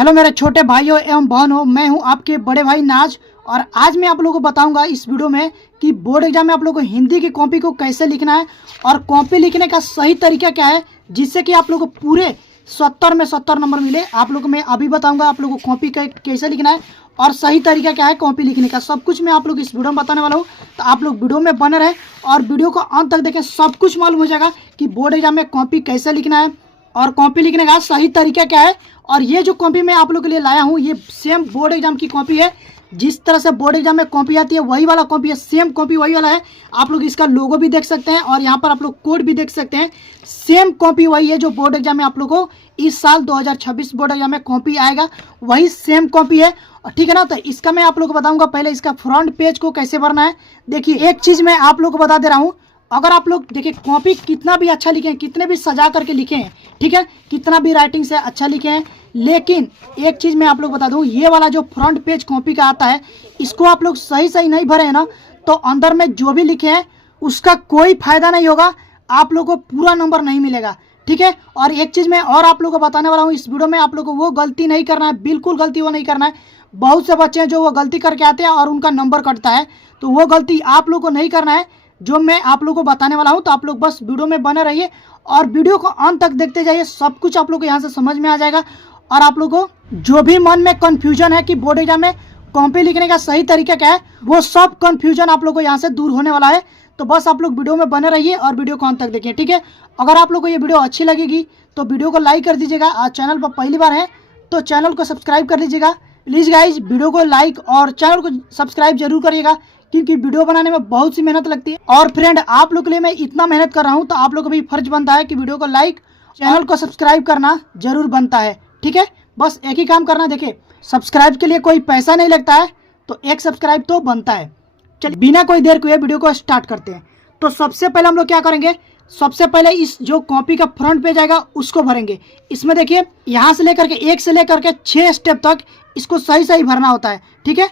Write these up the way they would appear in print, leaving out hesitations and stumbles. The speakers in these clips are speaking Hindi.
हेलो मेरे छोटे भाइयों एवं बहनों, मैं हूं आपके बड़े भाई नाज। और आज मैं आप लोगों को बताऊंगा इस वीडियो में कि बोर्ड एग्जाम में आप लोगों को हिंदी की कॉपी को कैसे लिखना है और कॉपी लिखने का सही तरीका क्या है, जिससे कि आप लोगों को पूरे 70 में 70 नंबर मिले। आप लोगों को मैं अभी बताऊंगा आप लोगों को कॉपी कैसे लिखना है और सही तरीका क्या है कॉपी लिखने का। सब कुछ मैं आप लोग इस वीडियो में बताने वाला हूँ, तो आप लोग वीडियो में बने रहे और वीडियो को अंत तक देखें। सब कुछ मालूम हो जाएगा कि बोर्ड एग्जाम में कॉपी कैसे लिखना है और कॉपी लिखने का सही तरीका क्या है। और ये जो कॉपी मैं आप लोग के लिए लाया हूँ, ये सेम बोर्ड एग्जाम की कॉपी है। जिस तरह से बोर्ड एग्जाम में कॉपी आती है वही वाला कॉपी है, सेम कॉपी वही वाला है। आप लोग इसका लोगो भी देख सकते हैं और यहाँ पर आप लोग कोड भी देख सकते हैं। सेम कॉपी वही है जो बोर्ड एग्जाम में आप लोग को इस साल 2026 बोर्ड एग्जाम में कॉपी आएगा, वही सेम कॉपी है। ठीक है ना। तो इसका मैं आप लोग को बताऊंगा पहले इसका फ्रंट पेज को कैसे भरना है। देखिए एक चीज़ मैं आप लोग को बता दे रहा हूँ, अगर आप लोग देखिए कॉपी कितना भी अच्छा लिखे हैं, कितने भी सजा करके लिखे हैं, ठीक है, कितना भी राइटिंग से अच्छा लिखे हैं, लेकिन एक चीज़ मैं आप लोग बता दूं, ये वाला जो फ्रंट पेज कॉपी का आता है, इसको आप लोग सही सही नहीं भरे हैं ना, तो अंदर में जो भी लिखे हैं उसका कोई फायदा नहीं होगा, आप लोग को पूरा नंबर नहीं मिलेगा। ठीक है। और एक चीज़ मैं और आप लोग को बताने वाला हूँ इस वीडियो में, आप लोग को वो गलती नहीं करना है, बिल्कुल गलती वो नहीं करना है। बहुत से बच्चे हैं जो वो गलती करके आते हैं और उनका नंबर कटता है, तो वो गलती आप लोग को नहीं करना है जो मैं आप लोगों को बताने वाला हूं। तो आप लोग बस वीडियो में बने रहिए और वीडियो को अंत तक देखते जाइए, सब कुछ आप लोग को यहाँ से समझ में आ जाएगा। और आप लोगों को जो भी मन में कंफ्यूजन है कि बोर्ड एग्जाम में कॉपी लिखने का सही तरीका क्या है, वो सब कंफ्यूजन आप लोग को यहाँ से दूर होने वाला है। तो बस आप लोग वीडियो में बने रहिए और वीडियो को अंत तक देखिए। ठीक है। अगर आप लोग को ये वीडियो अच्छी लगेगी तो वीडियो को लाइक कर दीजिएगा। आज चैनल पर पहली बार है तो चैनल को सब्सक्राइब कर लीजिएगा। प्लीज़ गाइज वीडियो को लाइक और चैनल को सब्सक्राइब जरूर करिएगा, क्योंकि वीडियो बनाने में बहुत सी मेहनत लगती है। और फ्रेंड आप लोग के लिए मैं इतना मेहनत कर रहा हूँ, तो आप लोग को भी फर्ज बनता है कि वीडियो को लाइक, चैनल को सब्सक्राइब करना जरूर बनता है। ठीक है। बस एक ही काम करना, देखिए सब्सक्राइब के लिए कोई पैसा नहीं लगता है, तो एक सब्सक्राइब तो बनता है। चलिए बिना कोई देर किए वीडियो को स्टार्ट करते हैं। तो सबसे पहले हम लोग क्या करेंगे, सबसे पहले इस जो कॉपी का फ्रंट पेज आएगा उसको भरेंगे। इसमें देखिए यहाँ से लेकर के 1 से लेकर के 6 स्टेप तक इसको सही सही भरना होता है। ठीक है।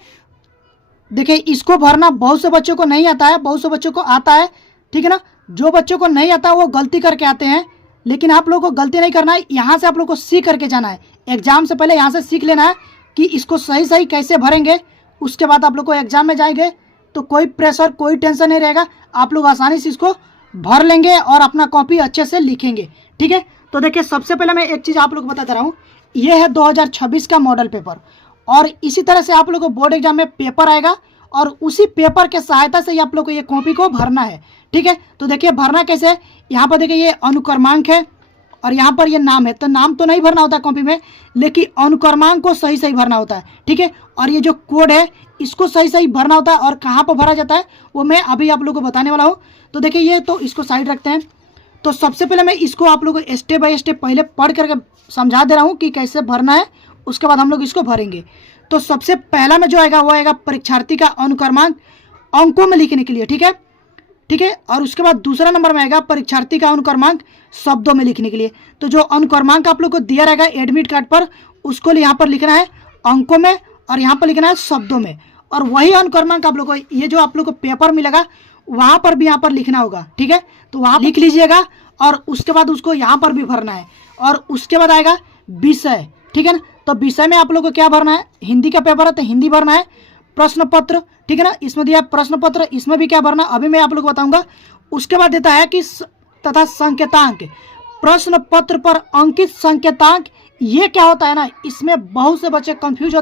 देखिए इसको भरना बहुत से बच्चों को नहीं आता है, बहुत से बच्चों को आता है। ठीक है ना। जो बच्चों को नहीं आता वो गलती करके आते हैं, लेकिन आप लोगों को गलती नहीं करना है, यहाँ से आप लोग को सीख करके जाना है। एग्जाम से पहले यहाँ से सीख लेना है कि इसको सही सही कैसे भरेंगे। उसके बाद आप लोग को एग्जाम में जाएंगे तो कोई प्रेशर कोई टेंशन नहीं रहेगा, आप लोग आसानी से इसको भर लेंगे और अपना कॉपी अच्छे से लिखेंगे। ठीक है। तो देखिए सबसे पहले मैं एक चीज़ आप लोग को बताता रहा हूँ, ये है 2026 का मॉडल पेपर। और इसी तरह से आप लोग को बोर्ड एग्जाम में पेपर आएगा और उसी पेपर के सहायता से ही आप लोग को ये कॉपी को भरना है। ठीक है। तो देखिए भरना कैसे है, यहाँ पर देखिए ये अनुक्रमांक है और यहाँ पर ये नाम है। तो नाम तो नहीं भरना होता है कॉपी में, लेकिन अनुक्रमांक को सही सही भरना होता है। ठीक है। और ये जो कोड है इसको सही सही भरना होता है, और कहाँ पर भरा जाता है वो मैं अभी आप लोग को बताने वाला हूँ। तो देखिए ये तो इसको साइड रखते हैं। तो सबसे पहले मैं इसको आप लोगों को स्टेप बाय स्टेप पहले पढ़ करके समझा दे रहा हूँ कि कैसे भरना है, उसके बाद हम लोग इसको भरेंगे। तो सबसे पहला में जो आएगा वो आएगा परीक्षार्थी का अनुक्रमांक अंकों में लिखने के लिए। ठीक है। ठीक है। और उसके बाद दूसरा नंबर में आएगा परीक्षार्थी का अनुक्रमांक शब्दों में लिखने के लिए। तो जो अनुक्रमांक आप लोग को दिया रहेगा एडमिट कार्ड पर, उसको यहाँ पर लिखना है अंकों में और यहाँ पर लिखना है शब्दों में। और वही अनुक्रमांक आप लोग को ये जो आप लोग को पेपर मिलेगा वहाँ पर भी यहाँ पर लिखना होगा। ठीक है। तो वहाँ लिख लीजिएगा और उसके बाद उसको यहाँ पर भी भरना है। और उसके बाद आएगा विषय। ठीक है ना। तो विषय में आप लोग को क्या भरना है, हिंदी का पेपर है तो हिंदी भरना है। प्रश्न पत्र, ठीक है ना, इसमें दिया प्रश्न पत्र, इसमें भी क्या भरना अभी मैं आप लोग को बताऊंगा। उसके बाद देता है कि तथा संकेतांक, प्रश्न पत्र पर अंकित संकेतांक। ये क्या होता है ना, इसमें बहुत से बच्चे कंफ्यूज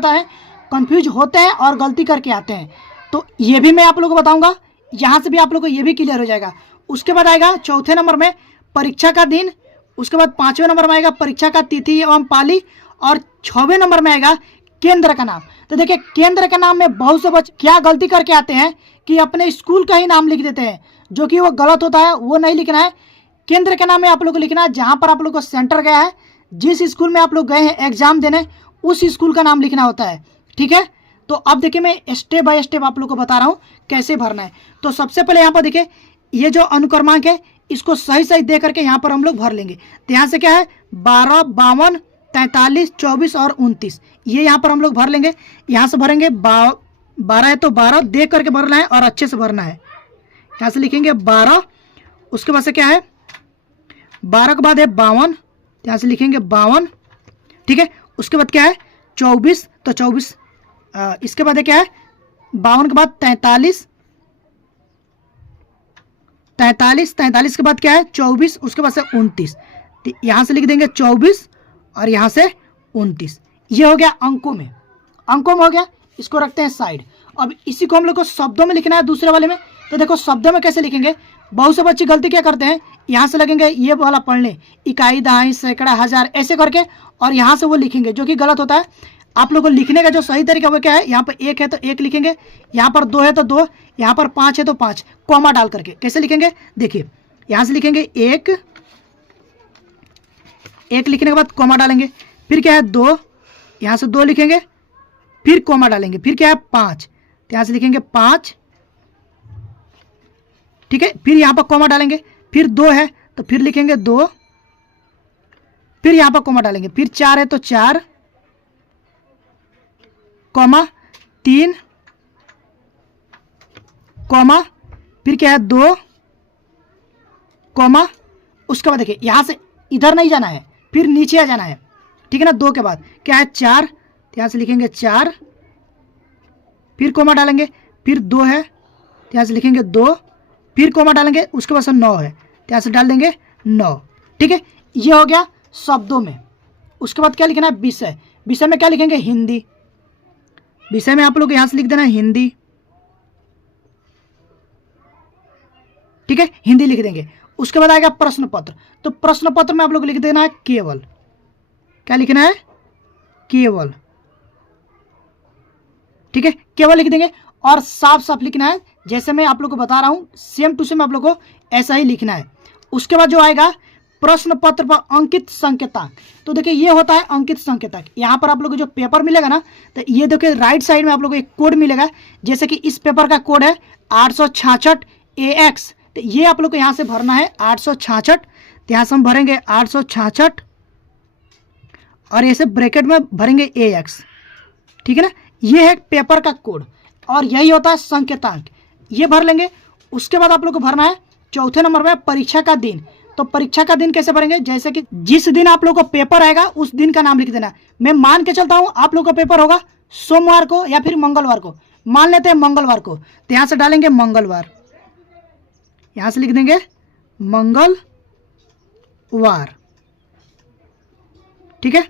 होते हैं और गलती करके आते हैं। तो ये भी मैं आप लोग को बताऊंगा, यहाँ से भी आप लोग को ये भी क्लियर हो जाएगा। उसके बाद आएगा चौथे नंबर में परीक्षा का दिन। उसके बाद 5वें नंबर में आएगा परीक्षा का तिथि एवं पाली। और 6वें नंबर में आएगा केंद्र का नाम। तो देखिए केंद्र का नाम में बहुत से बच्चे क्या गलती करके आते हैं कि अपने स्कूल का ही नाम लिख देते हैं, जो कि वो गलत होता है, वो नहीं लिखना है। केंद्र का नाम में आप लोग को लिखना है जहाँ पर आप लोग को सेंटर गया है, जिस स्कूल में आप लोग गए हैं एग्जाम देने, उस स्कूल का नाम लिखना होता है। ठीक है। तो अब देखिए मैं स्टेप बाय स्टेप आप लोग को बता रहा हूँ कैसे भरना है। तो सबसे पहले यहाँ पर देखिए ये जो अनुक्रमांक है इसको सही सही दे करके यहाँ पर हम लोग भर लेंगे। तो यहाँ से क्या है 12, 52, 43, 24 और 29, ये यहाँ पर हम लोग भर लेंगे। यहाँ से भरेंगे 12 है तो 12 देख करके भरना है और अच्छे से भरना है। यहाँ से लिखेंगे 12, उसके बाद से क्या है 12 के बाद है 52, यहाँ से लिखेंगे 52। ठीक है। उसके बाद क्या है 24, तो 24 इसके बाद क्या है 52 के बाद 43, 43 के बाद क्या है 24, उसके बाद से 29, तो यहाँ से लिख देंगे 24 और यहाँ से 29। ये हो गया अंकों में हो गया, इसको रखते हैं साइड। अब इसी को हम लोग को शब्दों में लिखना है दूसरे वाले में। तो देखो शब्दों में कैसे लिखेंगे, बहुत से बच्चे गलती क्या करते हैं, यहाँ से लगेंगे ये वाला पढ़ने इकाई, दहाई, सैकड़ा, हजार ऐसे करके, और यहाँ से वो लिखेंगे, जो कि गलत होता है। आप लोगों को लिखने का जो सही तरीका वो क्या है, यहाँ पर 1 है तो 1 लिखेंगे, यहाँ पर 2 है तो 2, यहाँ पर 5 है तो 5, कॉमा डाल करके। कैसे लिखेंगे देखिए, यहाँ से लिखेंगे 1 लिखने के बाद कॉमा डालेंगे, फिर क्या है 2, यहाँ से 2 लिखेंगे, फिर कॉमा डालेंगे, फिर क्या है 5, तो यहाँ से लिखेंगे 5, ठीक है, फिर यहाँ पर कॉमा डालेंगे, फिर 2 है तो फिर लिखेंगे 2, फिर यहाँ पर कॉमा डालेंगे, फिर 4 है तो 4, कॉमा 3, कॉमा फिर क्या है 2, कॉमा, उसके बाद देखिए यहाँ से इधर नहीं जाना है, फिर नीचे आ जाना है, ठीक है ना। 2 के बाद क्या है 4, तो यहाँ से लिखेंगे 4, फिर कॉमा डालेंगे, फिर 2 है तो यहाँ से लिखेंगे 2, फिर कॉमा डालेंगे, उसके बाद से 9 है तो यहाँ से डाल देंगे 9, ठीक है। ये हो गया शब्दों में। उसके बाद क्या लिखना है विषय, विषय में क्या लिखेंगे हिंदी, विषय में आप लोग यहाँ से लिख देना हिंदी, ठीक है, हिंदी लिख देंगे। उसके बाद आएगा प्रश्न पत्र, तो प्रश्न पत्र में आप लोग लिख देना है केवल, क्या लिखना है केवल, ठीक है, केवल लिख देंगे। और साफ साफ लिखना है, जैसे मैं आप लोग को बता रहा हूं सेम टू सेम आप लोग को ऐसा ही लिखना है। उसके बाद जो आएगा प्रश्न पत्र पर अंकित संकेतांक, तो देखिए ये होता है अंकित संकेतांक। यहाँ पर आप लोग को जो पेपर मिलेगा ना, तो ये देखिए राइट साइड में आप लोग को एक कोड मिलेगा, जैसे कि इस पेपर का कोड है 866 AX, तो ये आप लोग को यहाँ से भरना है 866, तो यहाँ से हम भरेंगे 866 और ऐसे ब्रैकेट में भरेंगे AX, ठीक है ना। ये है पेपर का कोड और यही होता है संकेतांक, ये भर लेंगे। उसके बाद आप लोग को भरना है चौथे नंबर में परीक्षा का दिन, तो परीक्षा का दिन कैसे भरेंगे, जैसे कि जिस दिन आप लोग को पेपर आएगा उस दिन का नाम लिख देना। मैं मान के चलता हूं आप लोग का पेपर होगा सोमवार को या फिर मंगलवार को, मान लेते हैं मंगलवार को, तो यहां से डालेंगे मंगलवार, यहां से लिख देंगे मंगलवार, ठीक है।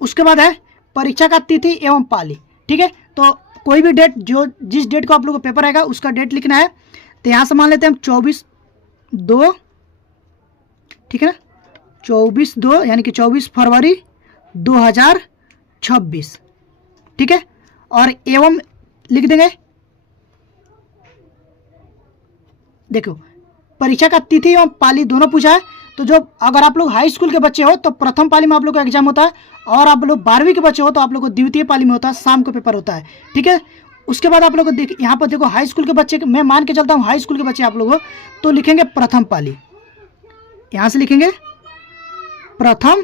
उसके बाद है परीक्षा का तिथि एवं पाली, ठीक है, तो कोई भी डेट जो जिस डेट को आप लोग को पेपर आएगा उसका डेट लिखना है। तो यहां से मान लेते हैं हम 24/2, ठीक है ना, 24/2 यानी कि 24 फरवरी 2026, ठीक है। और एवं लिख देंगे, देखो परीक्षा का तिथि एवं पाली दोनों पूछा है, तो जो अगर आप लोग हाई स्कूल के बच्चे हो तो प्रथम पाली में आप लोग का एग्जाम होता है, और आप लोग 12वीं के बच्चे हो तो आप लोग को द्वितीय पाली में होता है, शाम को पेपर होता है, ठीक है। उसके बाद आप लोग को यहाँ पर देखो हाई स्कूल के बच्चे, मैं मान के चलता हूँ हाई स्कूल के बच्चे आप लोग हो, तो लिखेंगे प्रथम पाली, यहाँ से लिखेंगे प्रथम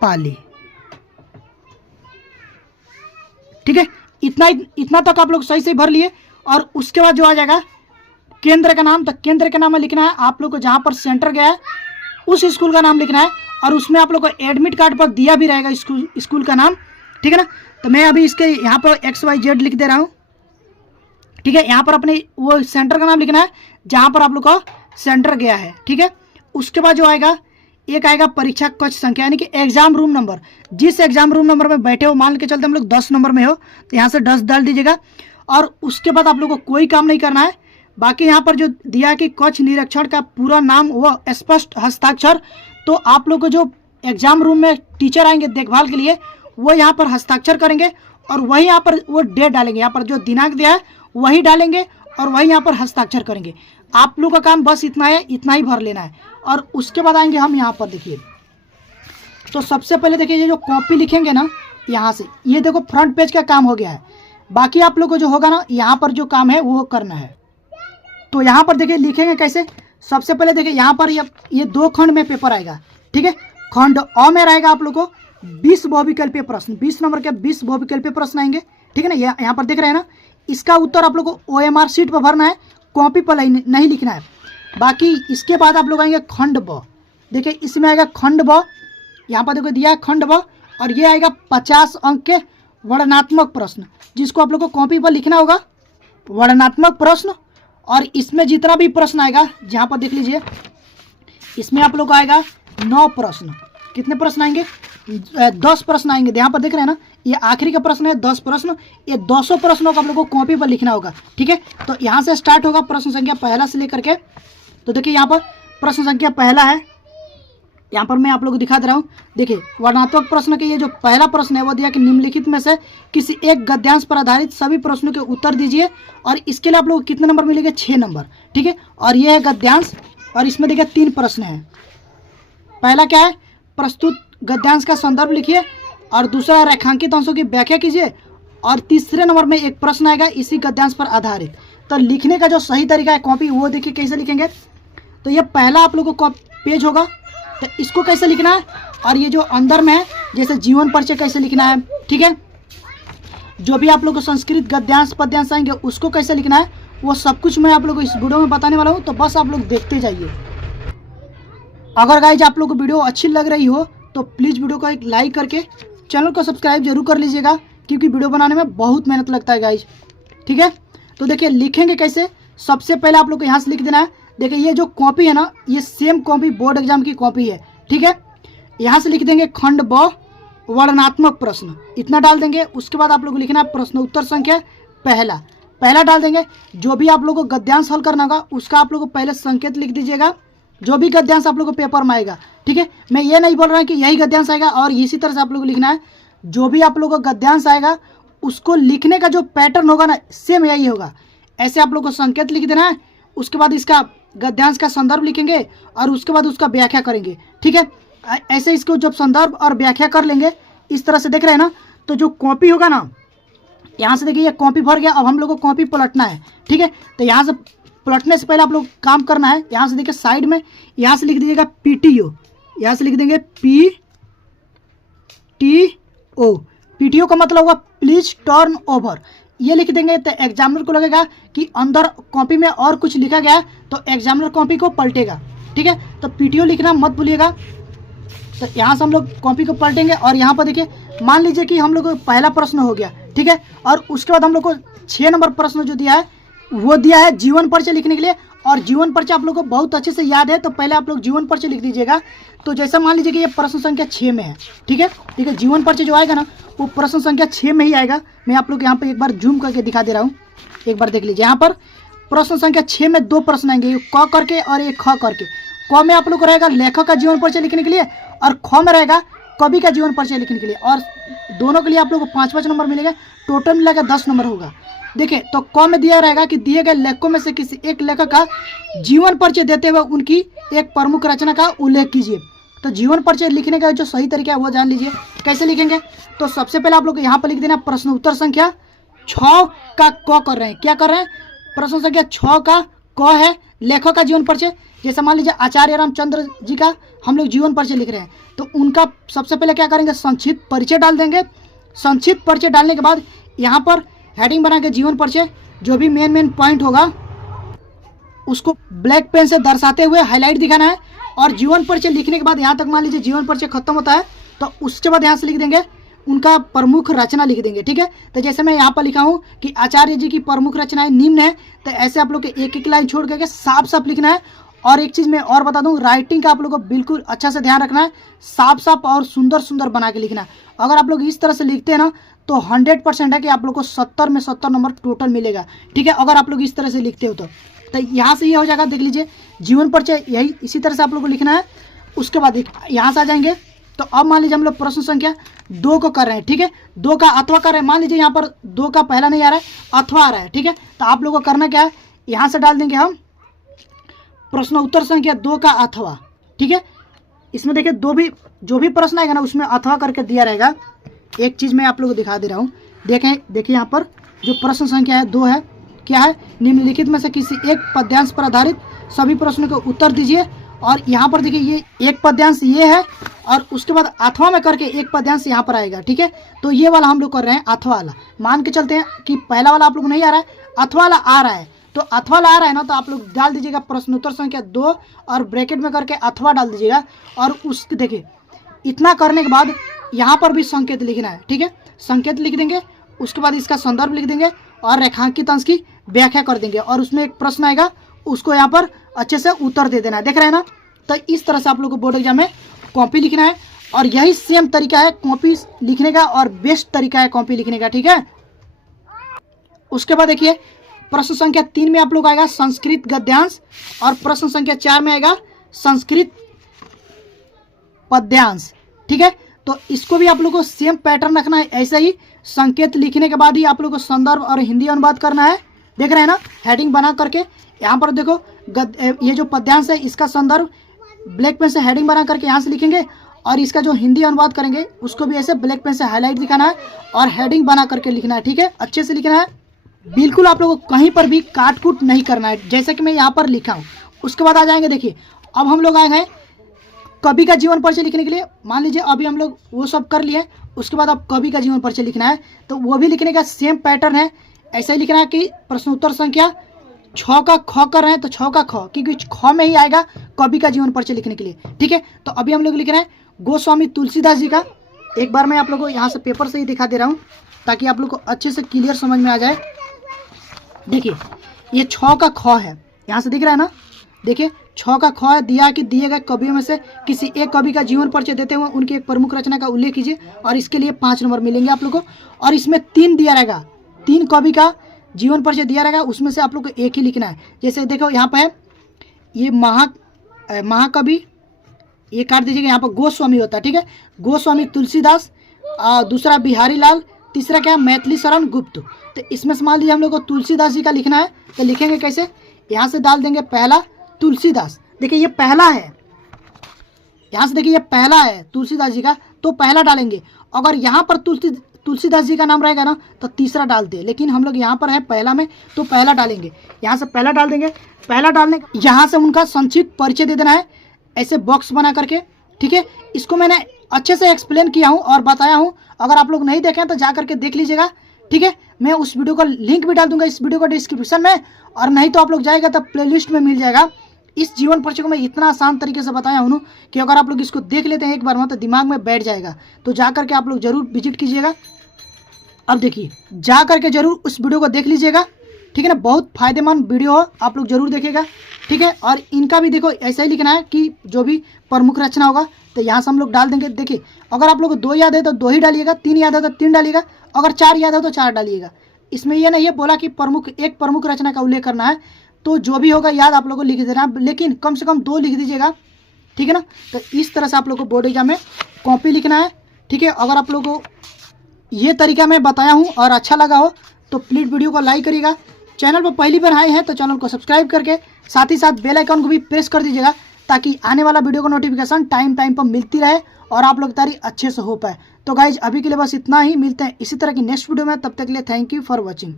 पाली, ठीक है। इतना तक आप लोग सही से भर लिए। और उसके बाद जो आ जाएगा केंद्र का नाम, तो केंद्र का नाम में लिखना है आप लोग को जहाँ पर सेंटर गया है उस स्कूल का नाम लिखना है, और उसमें आप लोग को एडमिट कार्ड पर दिया भी रहेगा स्कूल का नाम, ठीक है ना। तो मैं अभी इसके यहाँ पर XYZ लिख दे रहा हूँ, ठीक है। यहाँ पर अपने वो सेंटर का नाम लिखना है जहाँ पर आप लोग का सेंटर गया है, ठीक है। उसके बाद जो आएगा एक आएगा परीक्षा कक्ष संख्या, यानी कि एग्जाम रूम नंबर, जिस एग्जाम रूम नंबर में बैठे हो, मान के चलते हम लोग 10 नंबर में हो तो यहाँ से 10 डाल दीजिएगा। और उसके बाद आप लोग को कोई काम नहीं करना है, बाकी यहाँ पर जो दिया कि कक्ष निरीक्षण का पूरा नाम वो स्पष्ट हस्ताक्षर, तो आप लोग को जो एग्जाम रूम में टीचर आएंगे देखभाल के लिए वो यहाँ पर हस्ताक्षर करेंगे, और वही यहाँ पर वो डेट डालेंगे, यहाँ पर जो दिनांक दिया है वही डालेंगे और वही यहाँ पर हस्ताक्षर करेंगे। आप लोग का काम बस इतना है, इतना ही भर लेना है। और उसके बाद आएंगे हम यहाँ पर, देखिए तो सबसे पहले देखिए ये जो कॉपी लिखेंगे ना, यहाँ से ये देखो फ्रंट पेज का काम हो गया है, बाकी आप लोग को जो होगा ना यहाँ पर जो काम है वो करना है। तो यहाँ पर देखिए लिखेंगे कैसे, सबसे पहले देखिए यहाँ पर ये 2 खंड में पेपर आएगा, ठीक है। खंड अ में रहेगा आप लोग को 20 बहुविकल्पीय प्रश्न, 20 नंबर के 20 बहुविकल्पीय प्रश्न आएंगे, ठीक है ना। यहाँ पर देख रहे हैं ना, इसका उत्तर आप लोग को OMR शीट पर भरना है, कॉपी पर नहीं लिखना है। बाकी इसके बाद आप लोग आएंगे खंड ब, देखिए इसमें आएगा खंड ब, यहाँ पर देखो दिया है खंड ब, और ये आएगा 50 अंक के वर्णनात्मक प्रश्न, जिसको आप लोग को कॉपी पर लिखना होगा वर्णनात्मक प्रश्न। और इसमें जितना भी प्रश्न आएगा, जहाँ पर देख लीजिए, इसमें आप लोग को आएगा 9 प्रश्न। कितने प्रश्न आएंगे? 10 प्रश्न आएंगे। यहाँ पर देख रहे हैं ना, ये आखिरी का प्रश्न है 10 प्रश्न। ये 200 प्रश्नों को आप लोग को कॉपी पर लिखना होगा, ठीक है। तो यहाँ से स्टार्ट होगा प्रश्न संख्या पहला से लेकर के। तो देखिए यहाँ पर प्रश्न संख्या पहला है, यहाँ पर मैं आप लोग को दिखा दे रहा हूँ। देखिए वर्णनात्मक प्रश्न के ये जो पहला प्रश्न है वो दिया कि निम्नलिखित में से किसी एक गद्यांश पर आधारित सभी प्रश्नों के उत्तर दीजिए, और इसके लिए आप लोग को कितने नंबर मिलेंगे? 6 नंबर, ठीक है। और ये है गद्यांश, और इसमें देखिए 3 प्रश्न हैं। पहला क्या है? प्रस्तुत गद्यांश का संदर्भ लिखिए, और दूसरा रेखांकित अंशों की व्याख्या कीजिए, और तीसरे नंबर में एक प्रश्न आएगा इसी गद्यांश पर आधारित। तो लिखने का जो सही तरीका है कॉपी, वो देखिए कैसे लिखेंगे। तो ये पहला आप लोगों को पेज होगा, तो इसको कैसे लिखना है, और ये जो अंदर में है जैसे जीवन परिचय कैसे लिखना है, ठीक है। जो भी आप लोग को संस्कृत गद्यांश पद्यांश आएंगे उसको कैसे लिखना है, वो सब कुछ मैं आप लोग को इस वीडियो में बताने वाला हूँ। तो बस आप लोग देखते जाइए। अगर गाइज आप लोग को वीडियो अच्छी लग रही हो तो प्लीज़ वीडियो को एक लाइक करके चैनल को सब्सक्राइब जरूर कर लीजिएगा, क्योंकि वीडियो बनाने में बहुत मेहनत लगता है गाइज, ठीक है। तो देखिए लिखेंगे कैसे। सबसे पहले आप लोग को यहाँ से लिख देना है। देखिए ये जो कॉपी है ना, ये सेम कॉपी बोर्ड एग्जाम की कॉपी है, ठीक है। यहाँ से लिख देंगे खंड ब वर्णनात्मक प्रश्न, इतना डाल देंगे। उसके बाद आप लोग को लिखना है प्रश्न उत्तर संख्या पहला डाल देंगे। जो भी आप लोग को गद्यांश हल करना होगा उसका आप लोग को पहले संकेत लिख दीजिएगा, जो भी गद्यांश आप लोग को पेपर में आएगा, ठीक है। मैं ये नहीं बोल रहा हूँ कि यही गद्यांश आएगा, और इसी तरह से आप लोग को लिखना है। जो भी आप लोग को गद्यांश आएगा उसको लिखने का जो पैटर्न होगा ना, सेम यही होगा। ऐसे आप लोग को संकेत लिख देना है। उसके बाद इसका गद्यांश का संदर्भ लिखेंगे, और उसके बाद उसका व्याख्या करेंगे, ठीक है। ऐसे इसको जब संदर्भ और व्याख्या कर लेंगे, इस तरह से देख रहे हैं ना, तो जो कॉपी होगा ना, यहाँ से देखिए ये कॉपी भर गया। अब हम लोग को कॉपी पलटना है, ठीक है। तो यहाँ से पलटने से पहले आप लोग काम करना है। यहाँ से देखिए साइड में, यहाँ से लिख दीजिएगा PTO, यहाँ से लिख देंगे PTO। PTO का मतलब होगा प्लीज टर्न ओवर, ये लिख देंगे। तो एग्जामिनर को लगेगा कि अंदर कॉपी में और कुछ लिखा गया है, तो एग्जामिनर कॉपी को पलटेगा, ठीक है। तो PTO लिखना मत भूलिएगा। तो यहाँ से हम लोग कॉपी को पलटेंगे, और यहाँ पर देखिए मान लीजिए कि हम लोग को पहला प्रश्न हो गया, ठीक है। और उसके बाद हम लोग को 6 नंबर प्रश्न जो दिया है वो दिया है जीवन परिचय लिखने के लिए। और जीवन परिचय आप लोग को बहुत अच्छे से याद है, तो पहले आप लोग जीवन परिचय लिख दीजिएगा। तो जैसा मान लीजिए कि ये प्रश्न संख्या 6 में है, ठीक है। ठीक है, जीवन परिचय जो आएगा ना वो प्रश्न संख्या 6 में ही आएगा। मैं आप लोग यहाँ पर एक बार जूम करके दिखा दे रहा हूँ, एक बार देख लीजिए। यहाँ पर प्रश्न संख्या 6 में 2 प्रश्न आएंगे, क करके और एक ख करके। क में आप लोग को रहेगा लेखक का जीवन परिचय लिखने के लिए, और ख में रहेगा कवि का जीवन परिचय लिखने के लिए। और दोनों के लिए आप लोग को 5-5 नंबर मिलेगा, टोटल मिलेगा 10 नंबर होगा। देखिए तो क में दिया रहेगा कि दिए गए लेखकों में से किसी एक लेखक का जीवन परिचय देते हुए उनकी एक प्रमुख रचना का उल्लेख कीजिए। तो जीवन परिचय लिखने का जो सही तरीका है वो जान लीजिए कैसे लिखेंगे। तो सबसे पहले आप लोग यहाँ पर लिख देना प्रश्न उत्तर संख्या 6 का क कर रहे हैं। क्या कर रहे हैं? प्रश्न संख्या 6 का क है लेखक का जीवन परिचय। जैसे मान लीजिए आचार्य रामचंद्र जी का हम लोग जीवन परिचय लिख रहे हैं, तो उनका सबसे पहले क्या करेंगे? संक्षिप्त परिचय डाल देंगे। संक्षिप्त परिचय डालने के बाद यहाँ पर हेडिंग बना के जीवन परिचय, जो भी मेन पॉइंट होगा उसको ब्लैक पेन से दर्शाते हुए हाईलाइट दिखाना है। और जीवन परिचय लिखने के बाद यहाँ तक मान लीजिए जीवन परिचय खत्म होता है, तो उसके बाद यहाँ से लिख देंगे उनका प्रमुख रचना लिख देंगे। ठीक है, तो जैसे मैं यहाँ पर लिखा हूँ कि आचार्य जी की प्रमुख रचनाएं निम्न है, तो ऐसे आप लोग के एक एक लाइन छोड़ करके साफ साफ लिखना है। और एक चीज़ मैं और बता दूं, राइटिंग का आप लोग को बिल्कुल अच्छा से ध्यान रखना है, साफ साफ और सुंदर सुंदर बना के लिखना है। अगर आप लोग इस तरह से लिखते हैं ना तो 100% है कि आप लोग को 70 में 70 नंबर टोटल मिलेगा। ठीक है, अगर आप लोग इस तरह से लिखते हो तो यहाँ से ये हो जाएगा। देख लीजिए जीवन परिचय यही इसी तरह से आप लोग को लिखना है। उसके बाद यहाँ से आ जाएंगे, तो अब मान लीजिए हम लोग प्रश्न संख्या 2 को कर रहे हैं। ठीक है, 2 का अथवा कर रहे हैं। मान लीजिए यहाँ पर 2 का पहला नहीं आ रहा है, अथवा आ रहा है। ठीक है, तो आप लोगों को करना क्या है, यहाँ से डाल देंगे हम प्रश्न उत्तर संख्या 2 का अथवा। ठीक है, इसमें देखिए जो भी प्रश्न आएगा ना उसमें अथवा करके दिया रहेगा। एक चीज़ मैं आप लोगों को दिखा दे रहा हूँ, देखिए यहाँ पर जो प्रश्न संख्या है 2 है, क्या है? निम्नलिखित में से किसी एक पद्यांश पर आधारित सभी प्रश्नों के उत्तर दीजिए। और यहाँ पर देखिए ये एक पद्यांश ये है, और उसके बाद अथवा में करके एक पद्यांश यहाँ पर आएगा। ठीक है, तो ये वाला हम लोग कर रहे हैं अथवा वाला। मान के चलते हैं कि पहला वाला आप लोग नहीं आ रहा है, अथवा वाला आ रहा है। तो अथवा वाला आ रहा है ना, तो आप लोग डाल दीजिएगा प्रश्न उत्तर संख्या 2 और ब्रैकेट में करके अथवा डाल दीजिएगा। और उसके देखिए इतना करने के बाद यहाँ पर भी संकेत लिखना है, ठीक है। संकेत लिख देंगे, उसके बाद इसका संदर्भ लिख देंगे और रेखांकित अंश की व्याख्या कर देंगे और उसमें एक प्रश्न आएगा, उसको यहाँ पर अच्छे से उत्तर दे देना है। देख रहे हैं ना। तो इस तरह से आप लोग को बोर्ड एग्जाम में कॉपी लिखना है और यही सेम तरीका है कॉपी लिखने का और बेस्ट तरीका है कॉपी लिखने का, ठीक है। उसके बाद देखिए प्रश्न संख्या 3 में आप लोग आएगा संस्कृत गद्यांश और प्रश्न संख्या 4 में आएगा संस्कृत पद्यांश, ठीक है। तो इसको भी आप लोग को सेम पैटर्न रखना है, ऐसे ही संकेत लिखने के बाद ही आप लोग को संदर्भ और हिंदी अनुवाद करना है। देख रहे हैं ना, हेडिंग बना करके यहाँ पर देखो ये जो पद्यांश है इसका संदर्भ ब्लैक पेन से हेडिंग बना करके यहाँ से लिखेंगे और इसका जो हिंदी अनुवाद करेंगे उसको भी ऐसे ब्लैक पेन से हाईलाइट दिखाना है और हेडिंग बना करके लिखना है, ठीक है। अच्छे से लिखना है, बिल्कुल आप लोगों को कहीं पर भी काट कूट नहीं करना है, जैसे कि मैं यहाँ पर लिखा हूँ। उसके बाद आ जाएंगे, देखिए अब हम लोग आए हैं कवि का जीवन परिचय लिखने के लिए। मान लीजिए अभी हम लोग वो सब कर लिए, उसके बाद अब कवि का जीवन परिचय लिखना है, तो वो भी लिखने का सेम पैटर्न है। ऐसा ही लिखना है कि प्रश्नोत्तर संख्या 6 का ख कर रहे हैं तो 6 का ख, क्योंकि ख में ही आएगा कवि का जीवन परिचय लिखने के लिए, ठीक है। तो अभी हम लोग लिख रहे हैं गोस्वामी तुलसीदास जी का। एक बार मैं आप लोगों को यहाँ से पेपर से ही दिखा दे रहा हूँ ताकि आप लोग को अच्छे से क्लियर समझ में आ जाए। देखिए ये 6 का ख है, यहाँ से दिख रहा है ना। देखिए 6 का ख है, दिया कि दिए गए कवियों में से किसी एक कवि का जीवन परिचय देते हुए उनकी एक प्रमुख रचना का उल्लेख कीजिए और इसके लिए 5 नंबर मिलेंगे आप लोग को। और इसमें 3 दिया रहेगा, 3 कवि का जीवन परिचय दिया रहेगा, उसमें से आप लोग को एक ही लिखना है। जैसे देखो यहाँ पर है ये महाकवि, ये काट दीजिएगा, यहाँ पर गोस्वामी होता है, ठीक है। गोस्वामी तुलसीदास, दूसरा बिहारी लाल, तीसरा क्या है मैथिली शरण गुप्त। तो इसमें से मान लीजिए हम लोग को तुलसीदास जी का लिखना है, तो लिखेंगे कैसे, यहाँ से डाल देंगे पहला तुलसीदास। देखिए ये पहला है, यहाँ से देखिए ये पहला है तुलसीदास जी का, तो पहला डालेंगे। अगर यहाँ पर तुलसीदास जी का नाम रहेगा ना तो तीसरा डाल दे, लेकिन हम लोग यहाँ पर है पहला में तो पहला डालेंगे। यहाँ से पहला डाल देंगे, पहला डालने यहाँ से उनका संक्षिप्त परिचय दे देना है ऐसे बॉक्स बना करके, ठीक है। इसको मैंने अच्छे से एक्सप्लेन किया हूँ और बताया हूँ, अगर आप लोग नहीं देखें तो जा करके देख लीजिएगा, ठीक है। मैं उस वीडियो का लिंक भी डाल दूंगा इस वीडियो का डिस्क्रिप्शन में, और नहीं तो आप लोग जाएगा तो प्लेलिस्ट में मिल जाएगा। इस जीवन परिचय को मैं इतना आसान तरीके से बताया हूँ कि अगर आप लोग इसको देख लेते हैं एक बार में तो दिमाग में बैठ जाएगा। तो जा करके आप लोग जरूर विजिट कीजिएगा। अब देखिए जा करके जरूर उस वीडियो को देख लीजिएगा, ठीक है ना। बहुत फायदेमंद वीडियो हो, आप लोग जरूर देखिएगा, ठीक है। और इनका भी देखो ऐसा ही लिखना है कि जो भी प्रमुख रचना होगा तो यहाँ से हम लोग डाल देंगे। देखिए अगर आप लोग को 2 याद है तो 2 ही डालिएगा, 3 याद है तो 3 डालिएगा, अगर 4 याद है तो 4 डालिएगा। इसमें ये नहीं है बोला कि एक प्रमुख रचना का उल्लेख करना है, तो जो भी होगा याद आप लोग को लिख देना, लेकिन कम से कम 2 लिख दीजिएगा, ठीक है ना। तो इस तरह से आप लोग को बोर्ड एग्जाम में कॉपी लिखना है, ठीक है। अगर आप लोग को ये तरीका मैं बताया हूँ और अच्छा लगा हो तो प्लीज़ वीडियो को लाइक करिएगा। चैनल पर पहली बार आए हैं तो चैनल को सब्सक्राइब करके साथ ही साथ बेल आइकन को भी प्रेस कर दीजिएगा ताकि आने वाला वीडियो का नोटिफिकेशन टाइम पर मिलती रहे और आप लोग तैयारी अच्छे से हो पाए। तो गाइज अभी के लिए बस इतना ही, मिलते हैं इसी तरह की नेक्स्ट वीडियो में, तब तक के लिए थैंक यू फॉर वॉचिंग।